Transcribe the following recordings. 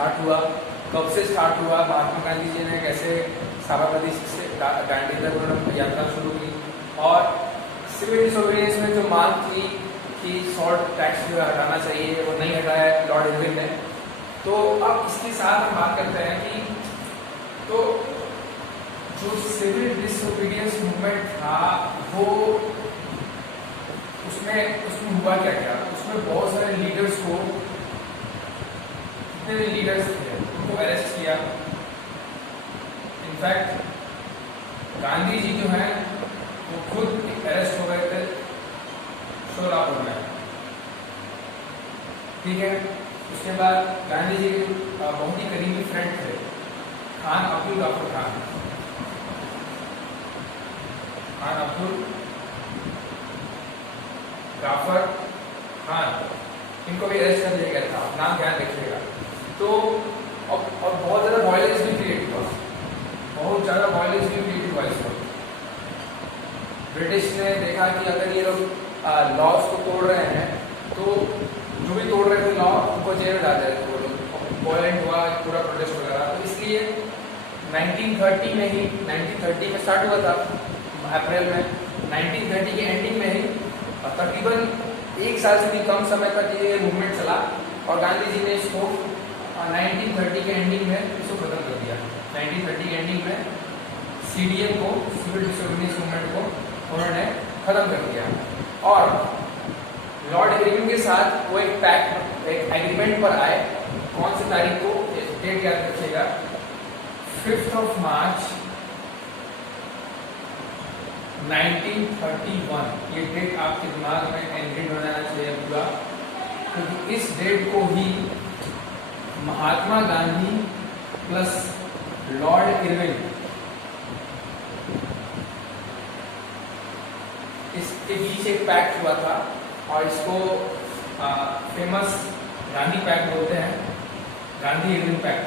Start हुआ, कब से स्टार्ट हुआ, महात्मा गांधी जी ने कैसे साबरमती से दांडी तक उन्होंने यात्रा शुरू की, और सिविल डिसोबीडियंस में जो मांग थी कि सॉल्ट टैक्स जो हटाना चाहिए वो नहीं हटाया लॉर्ड इरविन ने। तो अब इसके साथ हम बात करते हैं कि तो जो सिविल डिसोबीडियंस मूवमेंट था वो उसमें हुआ क्या क्या, उसमें बहुत सारे लीडर्स को, जितने लीडर्स थे उनको अरेस्ट किया। इनफैक्ट गांधी जी जो हैं वो खुद अरेस्ट हो गए थे शोलापुर में, ठीक है। उसके बाद गांधी जी के बहुत ही करीबी फ्रेंड थे खान अब्दुल गफर खान, खान अब्दुल गफर खान, इनको भी अरेस्ट कर लिया गया था, नाम ध्यान रखिएगा। तो और बहुत ज़्यादा वायलेंस भी क्रिएट हुआ, बहुत ज़्यादा वायलेंस भी क्रिएट हुआ इस वक्त। ब्रिटिश ने देखा कि अगर ये लोग लॉज को तोड़ रहे हैं तो जो भी तोड़ रहे थे लॉ उनको जेल में डाल रहे थे वो लोग। वायलेंट हुआ पूरा प्रोटेस्ट वगैरह, तो इसलिए 1930 में ही, 1930 में स्टार्ट हुआ था अप्रैल में, 1930 की एंडिंग में ही तकरीबन एक साल से भी कम समय तक ये मूवमेंट चला, और गांधी जी ने इसको 1930 के एंडिंग में इसको खत्म कर दिया। 1930 के एंडिंग में CDM को, सिविल डिसोबीडियंस मूवमेंट को उन्होंने खत्म कर दिया, और लॉर्ड इरविन के साथ वो एक एग्रीमेंट पर आए। कौन सी तारीख को, डेट याद रखिएगा, 5 मार्च 1931। ये डेट आपके दिमाग में एंग्रेड हो जाना चाहिए पूरा, क्योंकि इस डेट को ही Mahatma Gandhi plus Lord Irwin, इसके बीच एक पैक्ट हुआ था, और इसको फेमस गांधी पैक्ट बोलते हैं, Gandhi Irwin pact,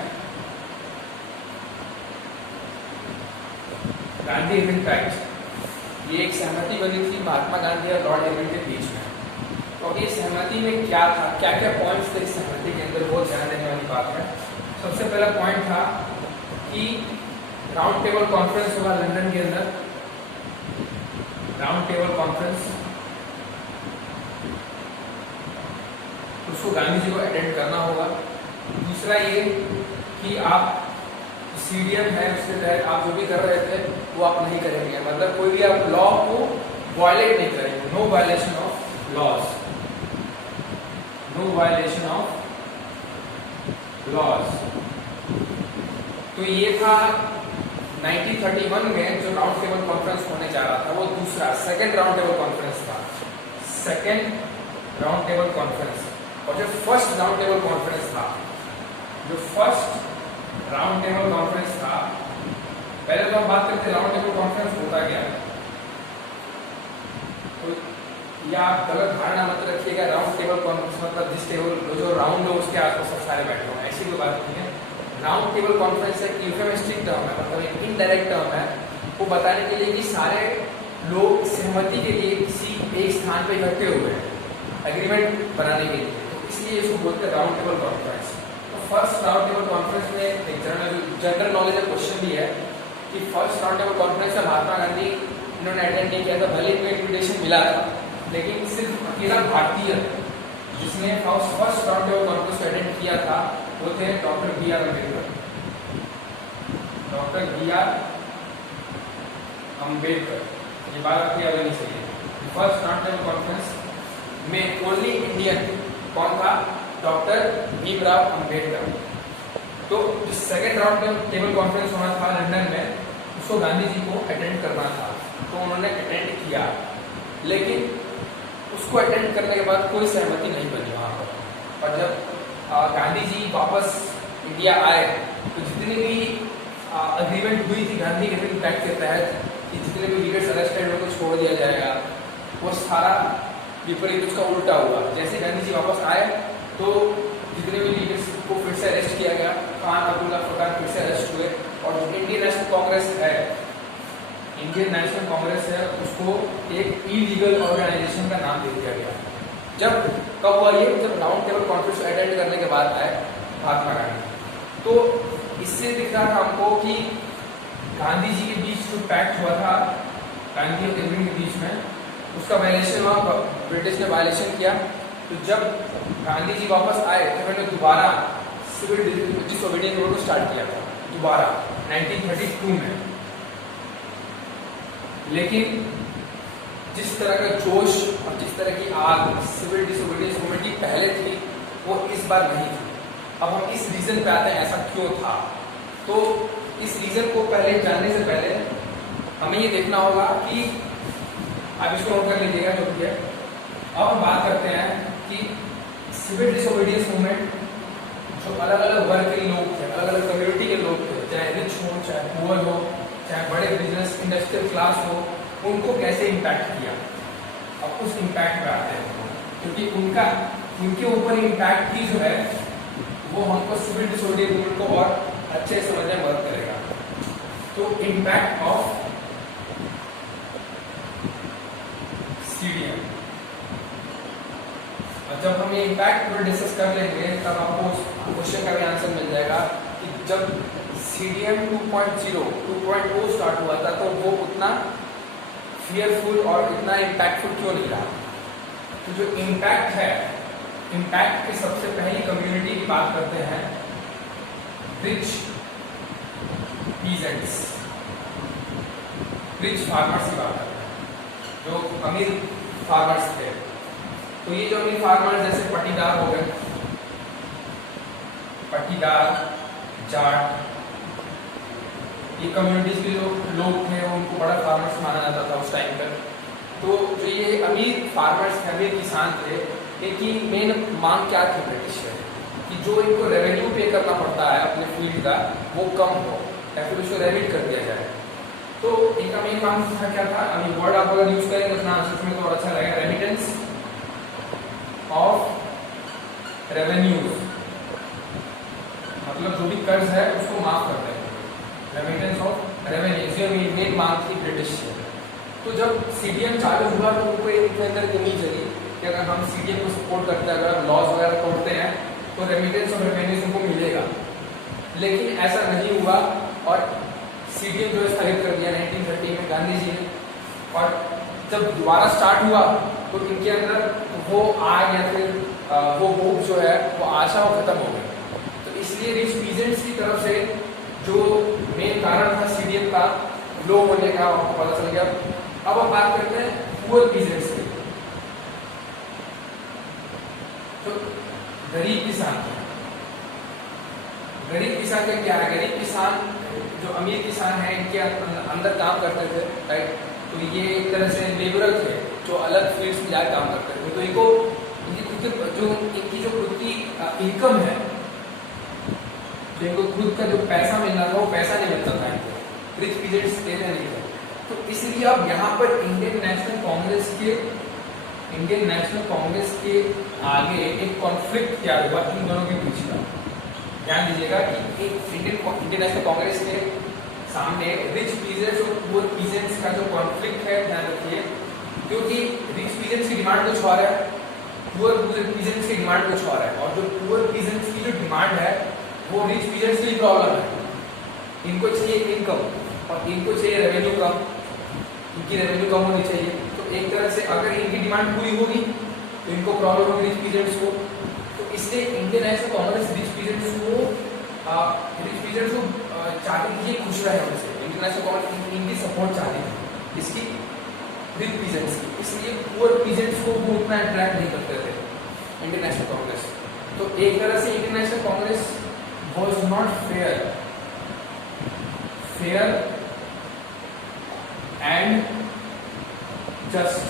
Gandhi Irwin pact. ये एक सहमति बनी थी महात्मा गांधी और लॉर्ड इरविन के बीच में। तो अब ये सहमति में क्या था, क्या क्या पॉइंट्स थे इस सहमति के अंदर, बहुत ध्यान देने वाली बात है। सबसे पहला पॉइंट था कि राउंड टेबल कॉन्फ्रेंस हुआ लंदन के अंदर, राउंड टेबल कॉन्फ्रेंस, उसको गांधी जी को अटेंड करना होगा। दूसरा ये कि आप CDM है उसके तहत आप जो भी कर रहे थे वो आप नहीं करेंगे, मतलब कोई भी आप लॉ को वायलेट नहीं करेंगे, no violation of laws, no violation of laws. तो ये था 1931 में जो राउंड टेबल कॉन्फ्रेंस होने जा रहा था, वो दूसरा सेकंड राउंड टेबल कॉन्फ्रेंस था, सेकंड राउंड टेबल कॉन्फ्रेंस। और जो फर्स्ट राउंड टेबल कॉन्फ्रेंस था, जो फर्स्ट राउंड टेबल कॉन्फ्रेंस था, पहले तो हम बात करते हैं राउंड टेबल कॉन्फ्रेंस होता क्या है। तो या आप गलत धारणा मत रखिएगा, राउंड टेबल कॉन्फ्रेंस मतलब जिस टेबल जो राउंड हो उसके आसपास सब सारे बैठे हो, ऐसी कोई बात नहीं है। राउंड टेबल कॉन्फ्रेंस एक यूफेमिस्टिक टर्म है, मतलब एक इनडायरेक्ट टर्म है, वो बताने के लिए कि सारे लोग सहमति के लिए किसी एक स्थान पर इकट्ठे हुए हैं एग्रीमेंट बनाने के लिए, तो इसलिए इसको बोलते हैं राउंड टेबल कॉन्फ्रेंस। तो फर्स्ट राउंड टेबल कॉन्फ्रेंस में एक जनरल नॉलेज का क्वेश्चन भी है कि फर्स्ट राउंड टेबल कॉन्फ्रेंस में महात्मा गांधी इन्होंने अटेंड नहीं किया था, भले इनको इन्विटेशन मिला था, लेकिन सिर्फ अकेला भारतीय जिसने फर्स्ट राउंड टेबल कॉन्फ्रेंस को अटेंड किया था वो थे doctor B.R. Ambedkar, doctor B.R. Ambedkar. ये बात आपकी याद होनी चाहिए। फर्स्ट राउंड टेबल कॉन्फ्रेंस में ओनली इंडियन कौन था, डॉक्टर भीमराव अम्बेडकर। तो जो सेकेंड राउंड टेबल कॉन्फ्रेंस होना था लंदन में, उसको गांधी जी को अटेंड करना था, तो उन्होंने अटेंड किया, लेकिन उसको अटेंड करने के बाद कोई सहमति नहीं बनी वहाँ पर। और जब गांधी जी वापस इंडिया आए तो जितनी भी अग्रीमेंट हुई थी गांधी इरविन पैक्ट के तहत कि जितने भी लीडर्स अरेस्टेड उनको छोड़ दिया जाएगा, वो सारा विपरीत उसका उल्टा हुआ। जैसे गांधी जी वापस आए तो जितने भी लीडर्स को फिर से अरेस्ट किया गया, खान अब्दुल्ला फटान फिर से अरेस्ट हुए, और जो इंडियन नेशनल कांग्रेस है, इंडियन नेशनल कांग्रेस है, उसको एक इलीगल ऑर्गेनाइजेशन का नाम दे दिया गया। जब कब हुआ ये, जब राउंड टेबल कॉन्फ्रेंस अटेंड करने के बाद आए महात्मा गांधी। तो इससे दिख रहा था हमको कि गांधी जी के बीच जो पैक्ट हुआ था, गांधी और इरविन के बीच में, उसका वायलेशन हुआ, ब्रिटिश ने वायलेशन किया। तो जब गांधी जी वापस आए तो उन्होंने दोबारा सिविल डिसोबीडियंस को स्टार्ट किया था दोबारा 1932 में। लेकिन जिस तरह का जोश और जिस तरह की आग सिविल डिसोबीडियंस मूवमेंट की पहले थी वो इस बार नहीं थी। अब हम इस रीजन पे आते हैं ऐसा क्यों था। तो इस रीजन को पहले जानने से पहले हमें ये देखना होगा कि आप इसको नोट कर लीजिएगा जो भी है। अब हम बात करते हैं कि सिविल डिसोबीडियंस मूवमेंट जो अलग अलग वर्ग के लोग थे, अलग अलग कम्युनिटी के लोग थे, चाहे रिच हो, चाहे पुअर हो, चाहे बड़े बिजनेस इंडस्ट्रियल क्लास हो, उनको कैसे इम्पैक्ट किया। अब उस इम्पैक्ट पे आते हैं क्योंकि उनके ऊपर इम्पैक्ट की जो है वो हमको सिविल डिसऑर्डर मूवमेंट को और अच्छे से समझने में मदद करेगा। तो इम्पैक्ट ऑफ सीडीएम, और जब हम ये इम्पैक्ट पूरा डिस्कस कर लेंगे तब आपको क्वेश्चन का भी आंसर मिल जाएगा कि जब सीडीएम 2.0 स्टार्ट हुआ था तो वो उतना फियरफुल और इतना इम्पैक्टफुल क्यों नहीं रहा। तो जो इम्पैक्ट है, इम्पैक्ट की सबसे पहली कम्युनिटी की बात करते हैं, रिच पीजेंट्स, रिच फार्मर्स की बात करते हैं, जो अमीर फार्मर्स थे। तो ये जो अमीर फार्मर्स जैसे पट्टीदार हो गए, पट्टीदार, जाट, ये कम्युनिटीज के जो लोग थे उनको बड़ा फार्मर्स माना जाता था उस टाइम पर। तो जो ये अमीर फार्मर्स थे, अमीर किसान थे, इनकी मेन मांग क्या थी ब्रिटिश से कि जो इनको रेवेन्यू पे करना पड़ता है अपने फील्ड का वो कम हो या फिर उसको रेमिट कर दिया जाए। तो इनका मेन मांग था क्या था, अभी वर्ड आप अगर यूज करेंगे अपना आंसर में तो और अच्छा लगेगा, रेमिटेंस ऑफ रेवेन्यूज, मतलब जो भी कर्ज है उसको माफ कर देंगे, रेमिटेंस ऑफ रेवेन्यूज, ये मेन मांग थी ब्रिटिश से। तो जब सीडीएम चालू हुआ तो उनको एक अंदर उम्मीद जगी कि अगर हम सीडीएम को सपोर्ट करते हैं, अगर लॉज वगैरह तोड़ते हैं तो रेमिटेंस ऑफ रेवेन्यूज उनको मिलेगा। लेकिन ऐसा नहीं हुआ और सीडीएम जो स्थगित कर दिया 1930 में गांधी जी ने। और जब दोबारा स्टार्ट हुआ तो इनके अंदर वो आग या फिर वो होप जो है वो आशा वो खत्म हो गई। तो इसलिए रिच पीजेंट्स की तरफ से जो मेन कारण था सीडीएम का लो होने का आपको पता चल गया। अब हम बात करते हैं पुअर पीजेंट्स की। तो गरीब किसान, गरीब किसान का क्या है, गरीब किसान जो अमीर किसान है इनके अंदर काम करते थे, राइट। तो ये एक तरह से लेबरल थे जो अलग फील्ड्स में जाकर काम करते थे। तो इनको इनकी जो खुद की इनकम है, तो इनको खुद का जो पैसा मिलना था वो पैसा नहीं मिलता था इनको, रिच पीजेंट्स देते नहीं थे। तो इसलिए अब यहाँ पर इंडियन नेशनल कांग्रेस के आगे एक कॉन्फ्लिक्ट क्या हुआ इन दोनों के बीच का। ध्यान दीजिएगा कि एक इंडियन नेशनल कांग्रेस के सामने रिच पीजेंट्स और पुअर पीजेंट्स का जो कॉन्फ्लिक्ट है, ध्यान रखिए, क्योंकि रिच पीजेंट्स की डिमांड कुछ और है, पुअर पीजेंट्स की डिमांड कुछ और है। और जो पुअर पीजेंट्स की जो डिमांड है वो रिच पीजेंट्स की प्रॉब्लम है। इनको चाहिए इनकम और इनको चाहिए रेवेन्यू कम, इनकी रेवेन्यू कम होनी चाहिए। तो एक तरह से अगर इनकी डिमांड पूरी होगी तो इनको प्रॉब्लम होगी रिच पीजेंट्स को। तो इसलिए Indian national Congress rich peasants को चाहती थी ये खुश रहे हमसे, इंडियन नेशनल कांग्रेस इनकी सपोर्ट चाहती थी इसकी रिच पीजेंट्स की। इसलिए पुअर पीजेंट्स को वो उतना अट्रैक्ट नहीं करते थे इंडियन नेशनल कांग्रेस। तो एक तरह से Indian national Congress was not fair and just,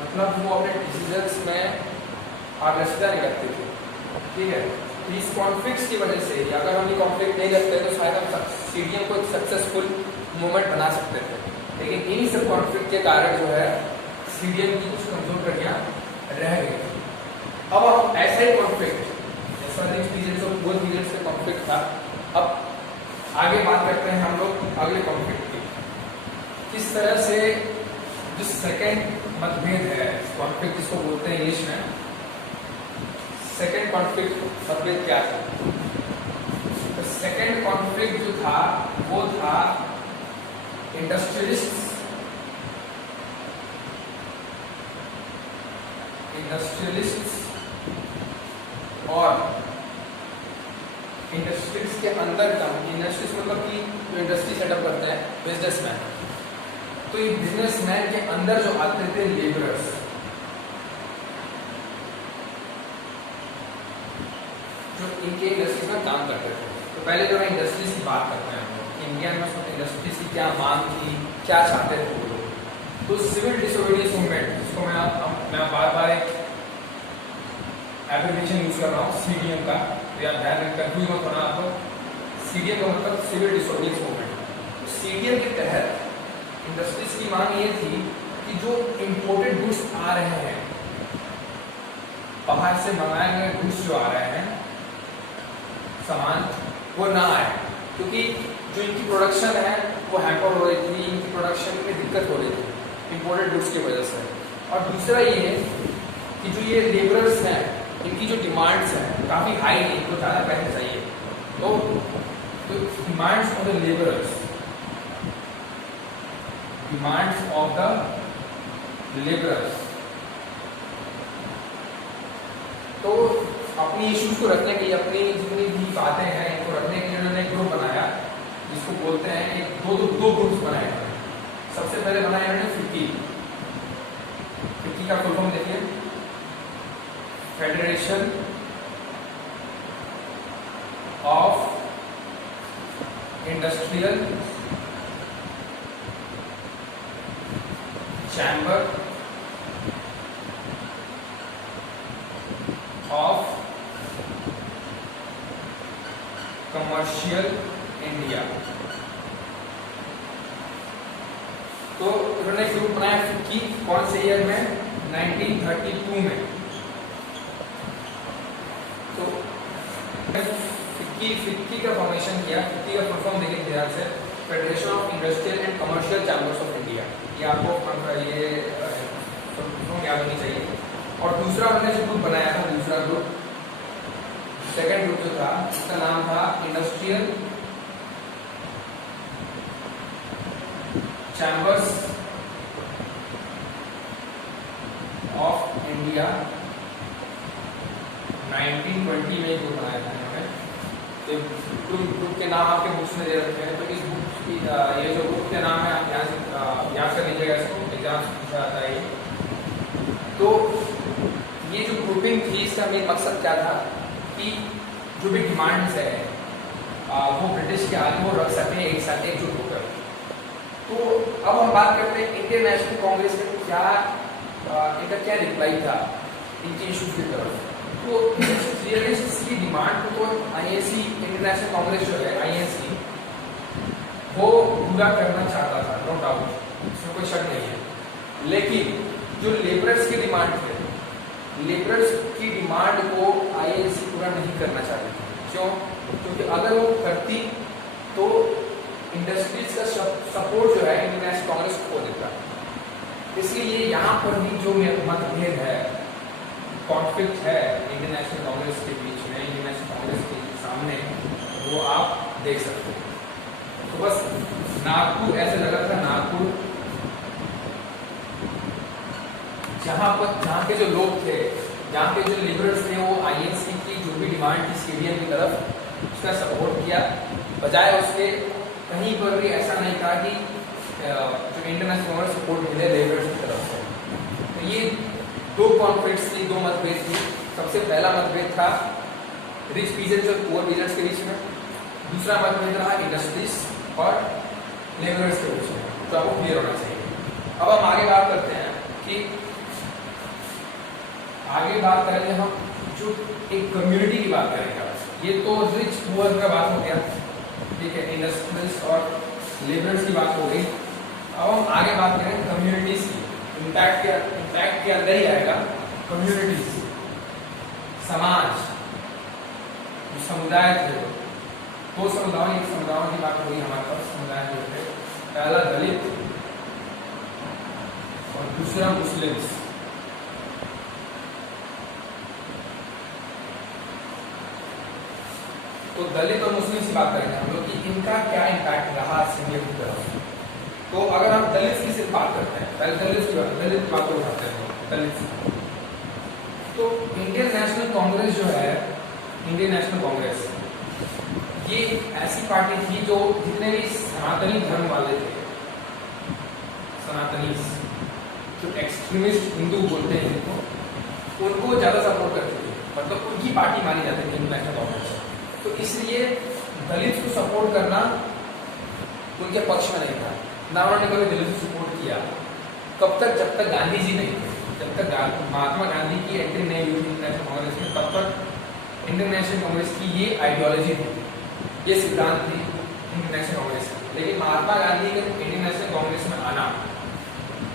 मतलब वो अपने डिसीजंस में पारदर्शिता नहीं रखते थे, ठीक है। इस कॉन्फ्लिक्ट्स की वजह से अगर हम ये कॉन्फ्लिक्ट नहीं रखते तो शायद हम सीडीएम को एक सक्सेसफुल मूवमेंट बना सकते थे। लेकिन इन्हीं सब कॉन्फ्लिक्ट के कारण जो है सीडीएम की कुछ कमजोर कड़ियाँ रह गई थी। अब हम ऐसा ही कॉन्फ्लिक्ट जैसा रिच पीजेंट्स और पुअर पीजेंट्स का कॉन्फ्लिक्ट था, अब आगे बात करते हैं हम लोग अगले कॉन्फ्लिक्ट की। किस तरह से जो सेकेंड मतभेद है, कॉन्फ्लिक्ट जिसको बोलते हैं इंग्लिश में सेकेंड कॉन्फ्लिक्ट मतभेद क्या था? तो सेकेंड कॉन्फ्लिक्ट जो था वो था इंडस्ट्रियलिस्ट और इंडस्ट्रीज के अंदर का, इंडस्ट्रीज मतलब कि जो इंडस्ट्री सेटअप करते हैं बिजनेसमैन, तो ये बिजनेसमैन के अंदर जो आते थे लेबरर्स, जो इनके इंडस्ट्रीज में काम करते थे। तो पहले जो है इंडस्ट्रीज की बात करते हैं हम लोग, इंडिया में इंडस्ट्रीज की क्या मांग थी, क्या चाहते थे वो लोग। तो सिविल डिसोबीडियंस मूवमेंट, जिसको मैं बार बार एक एब्रिविएशन यूज कर रहा हूँ CDM का, या ध्यान में कंफ्यूज मत होना आपको। CDM का मतलब सिविल डिसोबीडियंस मूवमेंट। तो CDM के तहत इंडस्ट्रीज की मांग ये थी कि जो इंपोर्टेड गुड्स आ रहे हैं, बाहर से मंगाए गए गुड्स जो आ रहे हैं सामान, वो ना आए, क्योंकि जो इनकी प्रोडक्शन है वो हैम्पर हो रही थी, इनकी प्रोडक्शन में दिक्कत हो रही थी इंपोर्टेड गुड्स की वजह से। और दूसरा ये कि जो ये लेबरर्स हैं, इनकी जो डिमांड्स हैं काफ़ी हाई है, इनको ज़्यादा पैसे चाहिए। तो डिमांड्स ऑफ द लेबरर्स, तो अपनी इश्यूज को रखने के लिए, अपनी जितनी भी बातें हैं इनको रखने के लिए उन्होंने एक ग्रुप बनाया, जिसको बोलते हैं कि दो ग्रुप्स बनाए। सबसे पहले बनाया उन्होंने फिक्की का फुल फॉर्म देखिए, federation of industrial chamber of commercial India. तो उन्होंने ग्रुप बनाया फिक्की, कौन से ईयर में? 1932 में। तो फिक्की का फॉर्मेशन किया। फिक्की का फुल फॉर्म देखिए ध्यान से, federation of industrial and commercial chambers of India. ये आपको ये याद होनी चाहिए। और दूसरा उन्होंने जो ग्रुप बनाया था, दूसरा ग्रुप, सेकेंड ग्रुप जो था, उसका नाम था इंडस्ट्रियल चैम्बर्स ऑफ इंडिया। 1920 में ग्रुप बनाया था इन्होंने। तो ग्रुप के नाम आपके बुक्स में दे रखे हैं, तो इस बुक की ये जो ग्रुप के नाम है आप याद कर लीजिएगा, इसको एग्जाम से पूछा जाता है। तो ये जो ग्रुपिंग थी, इसका मेन मकसद क्या था कि जो भी डिमांड्स है वो ब्रिटिश के आगे वो रख सकें एक साथ एकजुट होकर। तो अब हम बात करते हैं इंडियन नेशनल कांग्रेस में क्या इनका क्या रिप्लाई था इनके इश्यूज की तरफ। तो इंडस्ट्रियलिस्ट्स की डिमांड को तो INC, इंडियन नेशनल कांग्रेस जो है INC, वो पूरा करना चाहता था, नो डाउट, इसमें कोई शक नहीं है। लेकिन जो लेबरर्स की डिमांड थे, लेबरर्स की डिमांड को INC पूरा नहीं करना चाहती थी। क्यों? क्योंकि अगर वो करती तो इंडस्ट्रीज का सपोर्ट जो है इंडियन नेशनल कांग्रेस को देता। इसलिए यहाँ पर भी जो मतभेद है, कॉन्फ्लिक्ट है इंडियन नेशनल कांग्रेस के बीच में, इंडियन नेशनल कांग्रेस के सामने, वो आप देख सकते हैं। तो बस नागपुर ऐसे लगा था, नागपुर जहाँ के जो लोग थे, जहाँ के जो लिबरल्स थे, वो INC की जो भी डिमांड थी CDM की तरफ, उसका सपोर्ट किया। बजाय उसके कहीं पर भी ऐसा नहीं कहा कि जो इंडियन नेशनल कांग्रेस सपोर्ट मिले लेबरर्स की तरफ से। तो ये दो कॉन्फ्लिक्ट्स थी, दो मतभेद थी। सबसे पहला मतभेद था रिच पीजेंट्स और पुअर पीजेंट्स के बीच में। दूसरा मतभेद रहा इंडस्ट्रीज और लेबरर्स के बीच में। तो आपको क्लियर होना चाहिए। अब हम आगे बात करते हैं कि आगे बात करेंगे हम जो एक कम्युनिटी की बात करेंगे। ये तो रिच पुअर का बात हो गया, ठीक है, इंडस्ट्रीज और लेबरर्स की बात हो गई। अब हम आगे बात करें कम्युनिटीज की। इम्पैक्ट के अंदर ही आएगा कम्युनिटीज, समाज, समुदाय थे। दो समुदायों की बात हुई हमारे पास। समुदाय जो थे, पहला दलित और दूसरा मुस्लिम्स। तो दलित और मुस्लिम से बात करेंगे हम लोग कि इनका क्या इम्पैक्ट रहा असेंबली की तरफ। तो अगर हम दलित की सिर्फ बात करते हैं, पहले दलित की बात को उठाते हैं दलित से। तो इंडियन नेशनल कांग्रेस जो है, इंडियन नेशनल कांग्रेस ये ऐसी पार्टी थी जो जितने भी सनातनी धर्म वाले थे, सनातनी जो एक्सट्रीमिस्ट हिंदू बोलते हैं उनको ज्यादा सपोर्ट करती थी, मतलब उनकी पार्टी मानी जाती थी इंडियन नेशनल कांग्रेस। तो इसलिए दलित को सपोर्ट करना उनके पक्ष में नहीं था, ना उन्होंने कभी दलित को सपोर्ट किया। कब तक? जब तक गांधी जी नहीं थे, जब तक महात्मा गांधी की एंट्री नहीं हुई थी इंडियन नेशनल कांग्रेस में, तब तक इंडियन नेशनल कांग्रेस की ये आइडियोलॉजी थी, ये सिद्धांत थी इंडियन नेशनल कांग्रेस। लेकिन महात्मा गांधी के इंडियन नेशनल कांग्रेस में आना,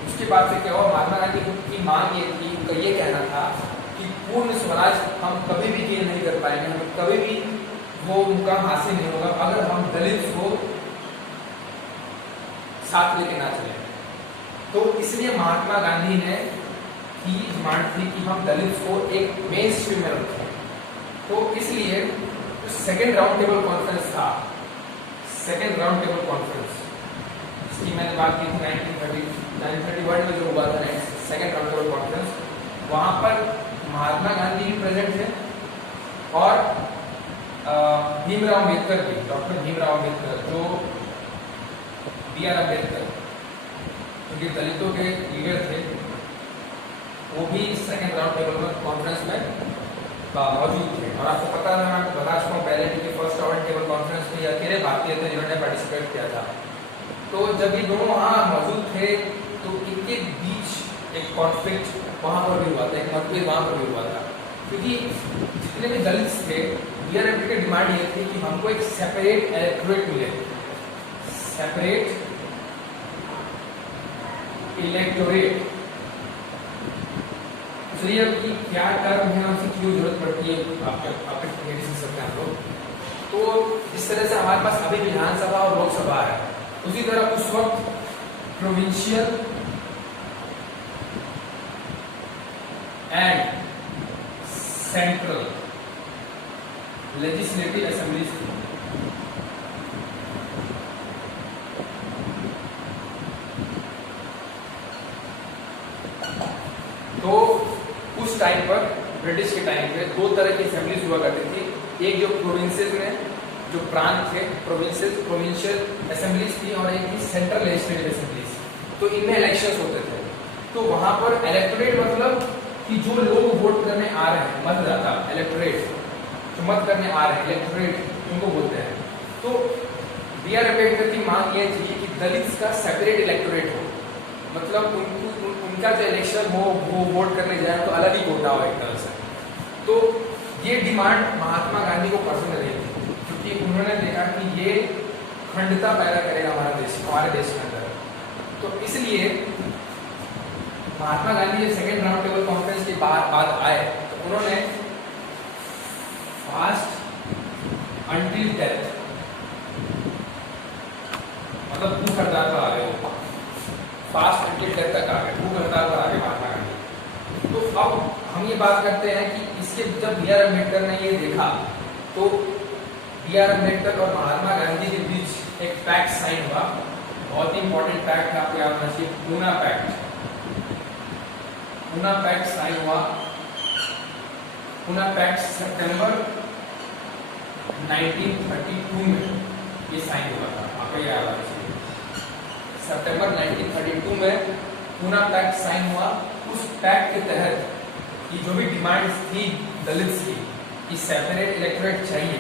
उसके बाद से क्या हुआ, महात्मा गांधी की मांग ये थी, उनका ये कहना था कि पूर्ण स्वराज हम कभी भी गेन नहीं कर पाएंगे, हमें कभी भी वो मुकाम हासिल नहीं होगा अगर हम दलित को साथ लेके ना चले। तो इसलिए महात्मा गांधी ने की डिमांड थी कि हम दलित को एक मेन स्ट्रीम में रखें। तो इसलिए जो सेकेंड राउंड टेबल कॉन्फ्रेंस था, सेकेंड राउंड टेबल कॉन्फ्रेंस इसकी मैंने बात की थी 1931 में जो हुआ था सेकेंड राउंड टेबल कॉन्फ्रेंस, वहां पर महात्मा गांधी भी प्रेजेंट थे और भीमराव अम्बेडकर भी, डॉक्टर भीमराव अम्बेडकर जो बी आर अम्बेडकर क्योंकि दलितों के लीडर थे, वो भी सेकेंड राउंड टेबल कॉन्फ्रेंस में मौजूद थे। और आपको पता है, मैं आपको बता चुका हूँ पहले कि फर्स्ट राउंड टेबल कॉन्फ्रेंस में अकेले भारतीय थे जिन्होंने पार्टिसिपेट किया था। तो जब ये दोनों वहाँ मौजूद थे तो इनके बीच एक कॉन्फ्लिक्ट वहाँ पर भी हुआ था, एक मतभेद वहाँ पर भी हुआ था, क्योंकि जितने भी दलित थे बी आर अम्बेडकर की डिमांड ये थी कि हमको एक सेपरेट इलेक्टोरेट मिले, सेपरेट इलेक्टोरेट। चलिए अब की क्या टर्म है, उनसे क्यों जरूरत पड़ती है आपके सीख सकते हैं हम लोग। तो जिस तरह से हमारे पास अभी विधानसभा और लोकसभा है, उसी तरह उस वक्त provincial and central legislative assemblies थी। तो उस टाइम पर ब्रिटिश के टाइम पे दो तरह की असेंबलीज हुआ करती थी, एक जो प्रोविंसेस में जो प्रांत थे प्रोविंशियल असेंबलीज थी और एक थी सेंट्रल लेजिस्लेटिव असेंबलीज। तो इनमें इलेक्शंस होते थे। तो वहां पर इलेक्टोरेट मतलब कि जो लोग वोट करने आ रहे हैं, मतदाता, इलेक्टोरेट जो मत करने आ रहे हैं, इलेक्टोरेट उनको बोलते हैं। तो बी आर अम्बेडकर की मांग ये थी कि दलित का सेपरेट इलेक्टोरेट हो, मतलब उनका जो इलेक्शन हो वो वोट करने जाए तो अलग ही कोटा हो एक तरह से। तो ये डिमांड महात्मा गांधी को पसंद नहीं थी, क्योंकि उन्होंने देखा कि ये खंडता पैदा करेगा हमारे देश के अंदर। तो इसलिए महात्मा गांधी जब सेकेंड राउंड टेबल कॉन्फ्रेंस के बाद आए तो उन्होंने फास्ट अंटिल डेथ, मतलब भूख हड़ताल पर आ गए, फास्ट अंटिल डेथ तक आ गए, भूख हड़ताल पर आ गए महात्मा गांधी। तो अब हम ये बात करते हैं कि इसके जब बी आर अम्बेडकर ने ये देखा तो बी आर अम्बेडकर और महात्मा गांधी के बीच एक पैक्ट साइन हुआ, बहुत ही इंपॉर्टेंट पैक्ट है, आपको याद होना चाहिए, Poona pact. Poona pact sign हुआ, पूना पैक्ट सितंबर 1932 में ये साइन हुआ था, आपको याद होना चाहिए। सितंबर 1932 में पूना पैक्ट साइन हुआ। उस पैक्ट के तहत ये जो भी डिमांड थी दलित की कि सेपरेट इलेक्टोरेट चाहिए,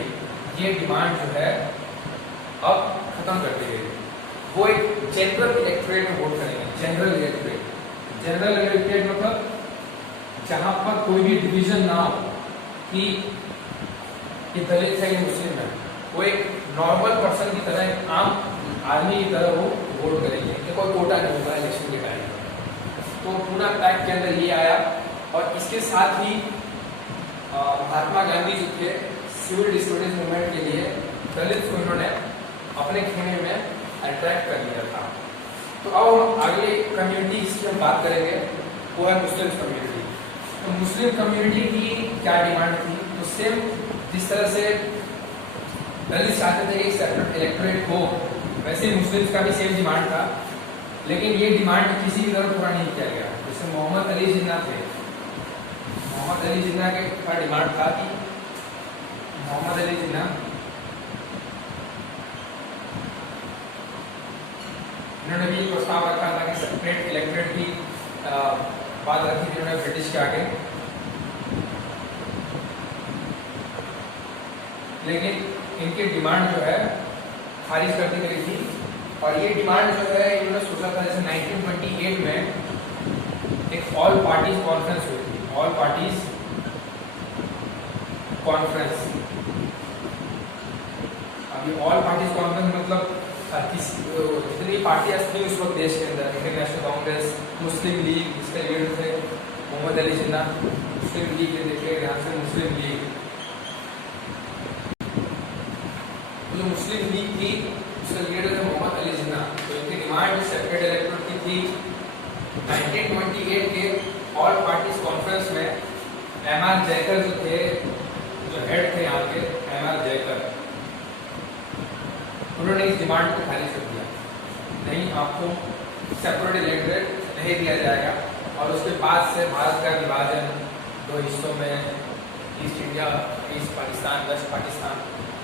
ये डिमांड जो है अब खत्म कर दी गई। वो एक जनरल इलेक्टोरेट में वोट करेंगे, जनरल इलेक्टोरेट। जनरल इलेक्टोरेट मतलब जहां पर कोई भी डिवीजन ना हो कि ये दलित है ये मुस्लिम है, वो एक नॉर्मल पर्सन की तरह, एक आम आदमी की तरह वो वोट करेंगे, कि कोई कोटा नहीं होगा इलेक्शन के टाइम। तो पूरा पैक्ट के अंदर ये आया और इसके साथ ही महात्मा गांधी जी के सिविल डिसऑर्डर्स मूवमेंट के लिए दलित को इन्होंने अपने खेमे में अट्रैक्ट कर लिया था। तो अब हम अगले कम्युनिटी की हम बात करेंगे, वो है मुस्लिम कम्युनिटी। तो मुस्लिम कम्युनिटी की क्या डिमांड थी? तो सेम जिस तरह से दलित चाहते थे कि सेपरेट इलेक्टोरेट हो, वैसे मुस्लिम्स का भी सेम डिमांड था, लेकिन ये डिमांड किसी की तरफ पूरा नहीं किया गया। जैसे मोहम्मद अली जिन्ना थे, मोहम्मद अली जिन्ना के का डिमांड था कि मोहम्मद अली जिन्ना इन्होंने भी प्रस्ताव रखा था कि सेपरेट इलेक्टोरेट की बात रखी थी उन्होंने ब्रिटिश के आगे, लेकिन इनकी डिमांड जो है खारिज कर दी गई थी। और ये डिमांड जो है इन्होंने सोचा था, जैसे 1928 में एक ऑल पार्टीज कॉन्फ्रेंस हुई थी, ऑल पार्टीज कॉन्फ्रेंस। अभी ऑल पार्टीज कॉन्फ्रेंस मतलब जितनी पार्टियां थी उस वक्त देश के अंदर, इंडियन नेशनल कांग्रेस, मुस्लिम लीग, जिसके लीडर थे मोहम्मद अली जिन्ना, मुस्लिम लीग देखिए यहाँ से मुस्लिम लीग, जो मुस्लिम लीग थी उसका लीडर थे मोहम्मद अली जिन्ना। तो इनकी डिमांड सेपरेट इलेक्टोरेट की थी। 1928 के ऑल पार्टीज कॉन्फ्रेंस में एम.आर. जयकर जो थे, जो हेड थे यहाँ के, एम.आर. जयकर, उन्होंने इस डिमांड को खारिज कर दिया, नहीं आपको सेपरेट इलेक्टोरेट नहीं दिया जाएगा। और उसके बाद से भारत का विभाजन दो हिस्सों में, east India, east Pakistan, west Pakistan,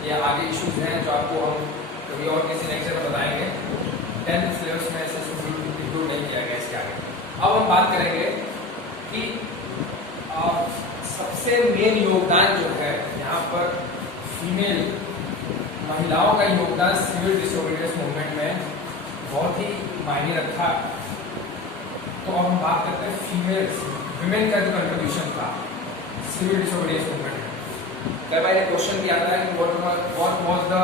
ये आगे इश्यूज हैं जो आपको हम कभी और किसी लेक्चर में बताएंगे। 10th सिलेबस में ऐसे इंक्लूड नहीं किया गया इसके आगे। अब हम बात करेंगे कि सबसे मेन योगदान जो है यहाँ पर फीमेल महिलाओं का योगदान सिविल डिसोबीडियंस मूवमेंट में बहुत ही मायने रखा। तो अब हम बात करते हैं फीमेल्स, विमेन का जो कंट्रीब्यूशन था सिविल डिसोबीडियंस मूवमेंट में। कई बार ये क्वेश्चन भी आता है कि what was the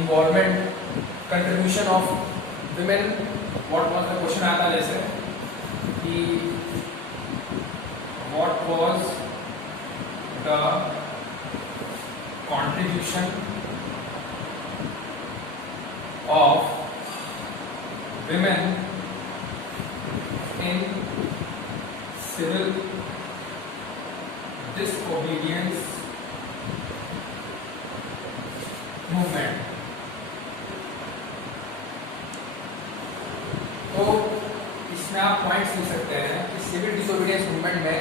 involvement contribution of women, what was the question आता है जैसे कि what was the contribution of women in civil disobedience movement। तो इसमें आप पॉइंट्स लिख सकते हैं कि सिविल डिसोबीडियंस मूवमेंट में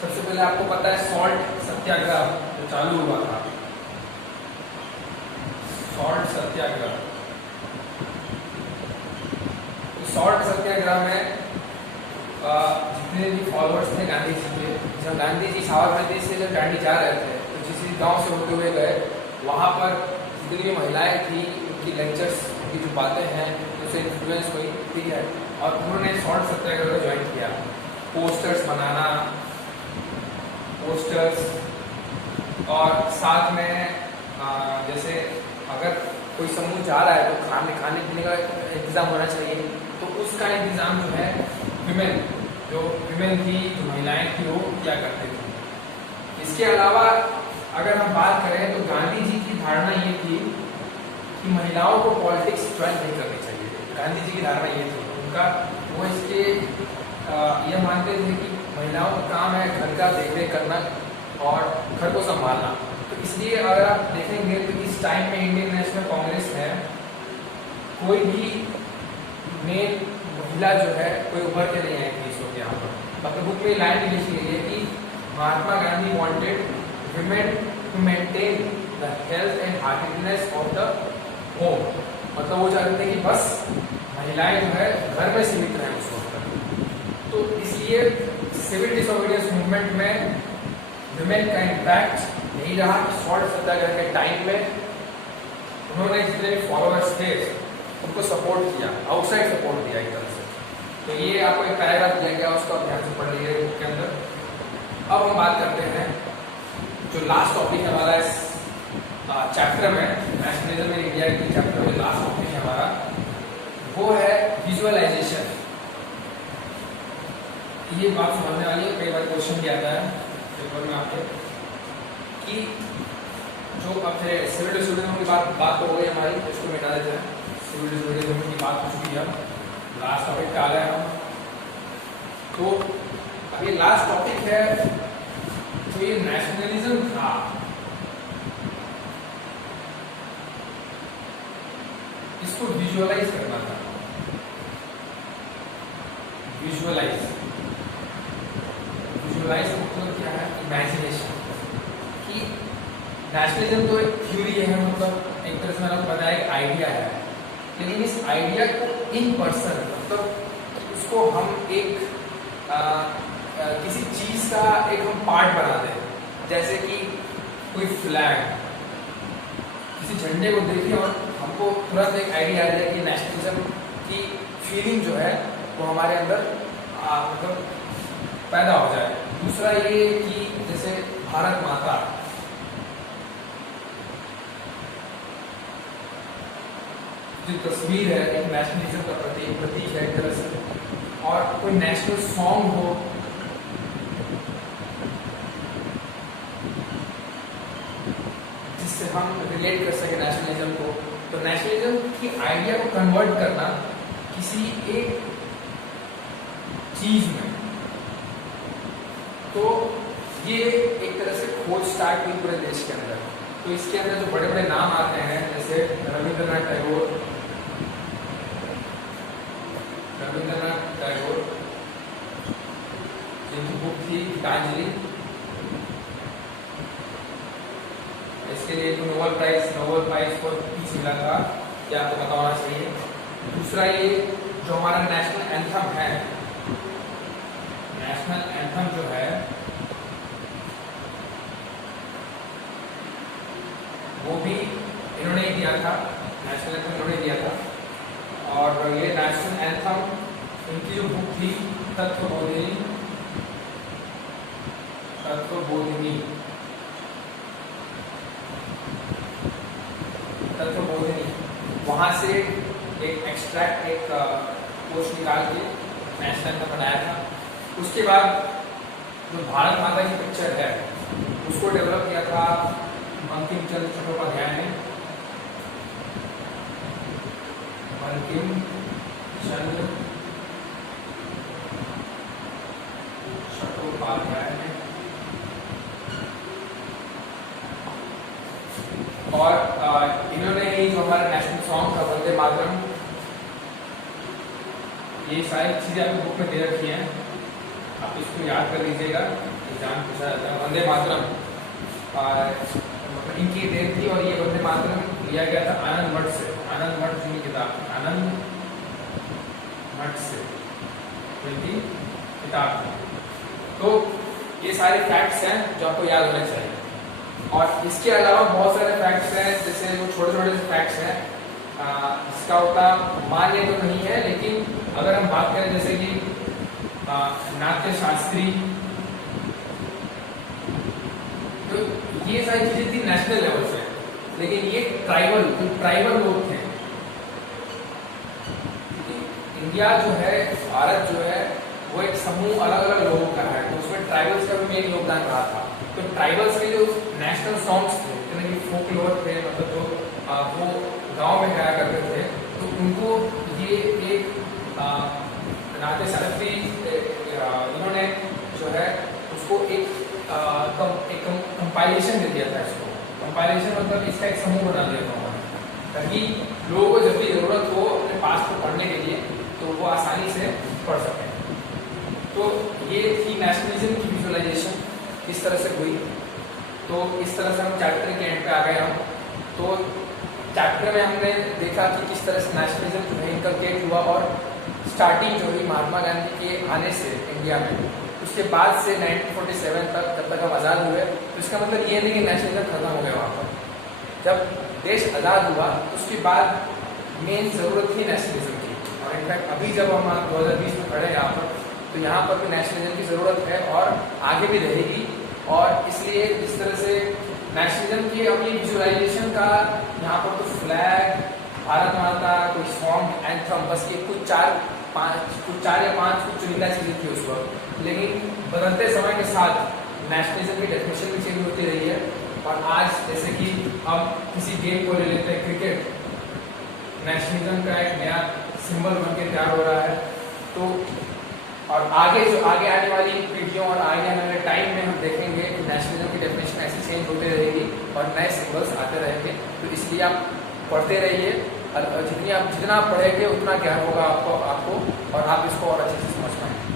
सबसे पहले आपको पता है सॉल्ट सत्याग्रह जो चालू हुआ था, सॉल्ट सत्याग्रह। तो सॉल्ट सत्याग्रह में जितने भी फॉलोअर्स थे गांधी जी के, जब गांधी जी साबरमती से जब दांडी जा रहे थे तो जिस गांव से होते हुए गए, वहाँ पर जितनी भी महिलाएं थी उनकी लेक्चर्स, उनकी जो बातें हैं उससे इन्फ्लुएंस हुई, ठीक है, और उन्होंने सॉल्ट सत्याग्रह को ज्वाइन किया। पोस्टर्स बनाना, पोस्टर्स, और साथ में जैसे अगर कोई समूह जा रहा है तो खाने पीने का इंतजाम होना चाहिए, तो उसका इंतजाम जो है विमेन थी, जो महिलाएं थी, वो क्या करते थे। इसके अलावा अगर हम बात करें तो गांधी जी की धारणा ये थी कि महिलाओं को पॉलिटिक्स ज्वाइन नहीं करनी चाहिए। गांधी जी की धारणा ये थी उनका, वो इसके ये मानते थे कि महिलाओं का काम है घर का देखरेख करना और घर को संभालना। तो इसलिए अगर आप देखेंगे तो इस टाइम में इंडियन नेशनल कांग्रेस में कोई भी मेन महिला जो है कोई उभर के नहीं आई थी इस वक्त यहाँ पर। मतलब बुक में लाइन भी लिखी गई है कि Mahatma Gandhi wanted women to maintain the health and heartiness of the home. मतलब वो चाहते थे कि बस महिलाएं जो है घर में सीमित रहें उस वक्त। तो इसलिए सिविल डिसोबीडियंस मूवमेंट में विमेन का इम्पैक्ट नहीं रहा। सॉल्ट सत्याग्रह के टाइम में उन्होंने जितने भी फॉलोअर्स थे उनको सपोर्ट किया, आउटसाइड सपोर्ट दिया एक तरह से। तो ये आपको एक पैराग्राफ दिया गया, उसको आप ध्यान से पढ़ लीजिए बुक के अंदर। अब हम बात करते हैं जो लास्ट टॉपिक है हमारा इस चैप्टर में, नेशनलिज्म इन इंडिया के चैप्टर में लास्ट टॉपिक है हमारा, वो है विजुअलाइजेशन। ये बात समझने वाली है, कई बार क्वेश्चन भी आता है पेपर में आपके कि जो अब सिविल डिसोबीडियंस की बात हो गई हमारी, इसको मिटा देते हैं। सिविल डिसोबीडियंस की बात हो चुकी है, लास्ट टॉपिक पे आ गए हम। तो अब ये लास्ट टॉपिक है, जो ये नेशनलिज्म था, इसको विजुअलाइज करना था। विजुअलाइज विजुअलाइज मतलब क्या है? इमेजिनेशन। कि नेशनलिज्म तो एक थ्योरी है, मतलब एक तरह से मैंने आपको बताया एक आइडिया है, लेकिन इस आइडिया को इन पर्सन मतलब उसको हम एक किसी चीज का एक हम पार्ट बना दें। जैसे कि कोई फ्लैग, किसी झंडे को देखिए और हमको तुरंत एक आइडिया आ जाए कि नेशनलिज्म की फीलिंग जो है वो हमारे अंदर मतलब पैदा हो जाए। दूसरा ये कि जैसे भारत माता, जो तस्वीर है एक नेशनलिज्म का प्रतीक है एक तरह से, और कोई नेशनल सॉन्ग हो जिससे हम रिलेट कर सके नेशनलिज्म को। तो नेशनलिज्म की आइडिया को कन्वर्ट करना किसी एक चीज में, तो ये एक तरह से खोज स्टार्ट हुई पूरे देश के अंदर। तो इसके अंदर जो बड़े बड़े नाम आते हैं जैसे रविंद्रनाथ टैगोर जिनकी बुक थी गीतांजलि, इसके लिए तो नोबेल प्राइज फॉर पीस मिला था, ये आपको पता होना चाहिए। दूसरा ये जो हमारा नेशनल एंथम है, नेशनल एंथम जो है वो भी इन्होंने ही दिया था, नेशनल एंथम इन्होंने दिया था। और ये नेशनल एंथम इनकी जो बुक थी तत्वबोधिनी, वहाँ से एक एक्सट्रैक्ट एक पोस्ट निकाल के नेशनल एंथम बनाया था। उसके बाद जो भारत माता की पिक्चर है उसको डेवलप किया था बंकिम चंद्र चट्टोपाध्याय ने। बंकिम चंद्र चट्टोपाध्याय ने, और इन्होंने ही जो हमारा नेशनल सॉन्ग था वंदे मातरम, ये सारी चीजें आपकी बुक में दे रखी हैं, आप इसको याद कर लीजिएगा, एग्जाम पूछा जाता है। वंदे मातरम मतलब इनकी देन थी, और ये वंदे मातरम लिया गया था आनंद मठ से, आनंद मठ जी की किताब, आनंद मठ से इनकी किताब थी। तो ये सारे फैक्ट्स हैं जो आपको याद होने चाहिए। और इसके अलावा बहुत सारे फैक्ट्स हैं, जैसे जो छोटे छोटे से फैक्ट्स हैं, इसका उतना मान्य तो नहीं है, लेकिन अगर हम बात करें जैसे कि नाट्य शास्त्री, तो ये सारी चीजें थी नेशनल लेवल से, लेकिन ये ट्राइबल लोग थे। इंडिया जो है, भारत जो है, वो एक समूह अलग अलग लोगों का है, तो उसमें ट्राइबल्स का भी मेन योगदान रहा था। तो ट्राइबल्स के जो नेशनल सॉन्ग्स थे, यानी कि फोकलोर थे, मतलब जो वो गांव में गाया करते थे, तो उनको ये एक नाट्य शास्त्री इन्होंने जो है उसको एक कंपाइलेशन दे दिया था। इसको कंपाइलेशन मतलब इसका एक समूह बना दिया था उन्होंने, ताकि लोगों को जब भी जरूरत हो अपने पास को पढ़ने के लिए तो वो आसानी से पढ़ सकें। तो ये थी नेशनलिज्म की विजुअलाइजेशन, इस तरह से हुई। तो इस तरह से हम चैप्टर के एंड पे आ गए हम। तो चैप्टर में हमने देखा कि किस तरह से नेशनलिज्म जो है इनकलकेट हुआ, और स्टार्टिंग जो हुई महात्मा गांधी के आने से इंडिया में, उसके बाद से 1947 तक, जब तक हम आज़ाद हुए, तो इसका मतलब ये नहीं कि नेशनलिज्म खत्म हो गया वहाँ पर। जब देश आज़ाद हुआ तो उसके बाद मेन ज़रूरत थी नेशनलिज्म की, और इनफैक्ट अभी जब हम 2020 में खड़े हैं यहाँ पर, तो यहाँ पर भी नेशनलिज्म की ज़रूरत है और आगे भी रहेगी। और इसलिए जिस तरह से नेशनलिज्म की अपनी विजुअलाइजेशन का यहाँ पर तो फ्लैग, भारत माता, कोई सॉन्ग, एंथम, बस ये कुछ चार या पांच कुछ चुनिंदा चीज़ें थी उस वक्त। लेकिन बदलते समय के साथ नेशनलिज्म की डेफिनेशन भी चेंज होती रही है। और आज जैसे कि हम किसी गेम को ले लेते हैं, क्रिकेट, नेशनलिज्म का एक नया सिंबल बन के तैयार हो रहा है। तो और आगे आने वाली पीढ़ियों और आगे आने वाले टाइम में हम देखेंगे कि नेशनलिज्म की डेफिनेशन ऐसी चेंज होती रहेगी और नए सिंबल्स आते रहेंगे। तो इसलिए आप पढ़ते रहिए जितना आप पढ़ेंगे उतना ज्ञान होगा आपको और आप इसको और अच्छे से समझ पाएंगे।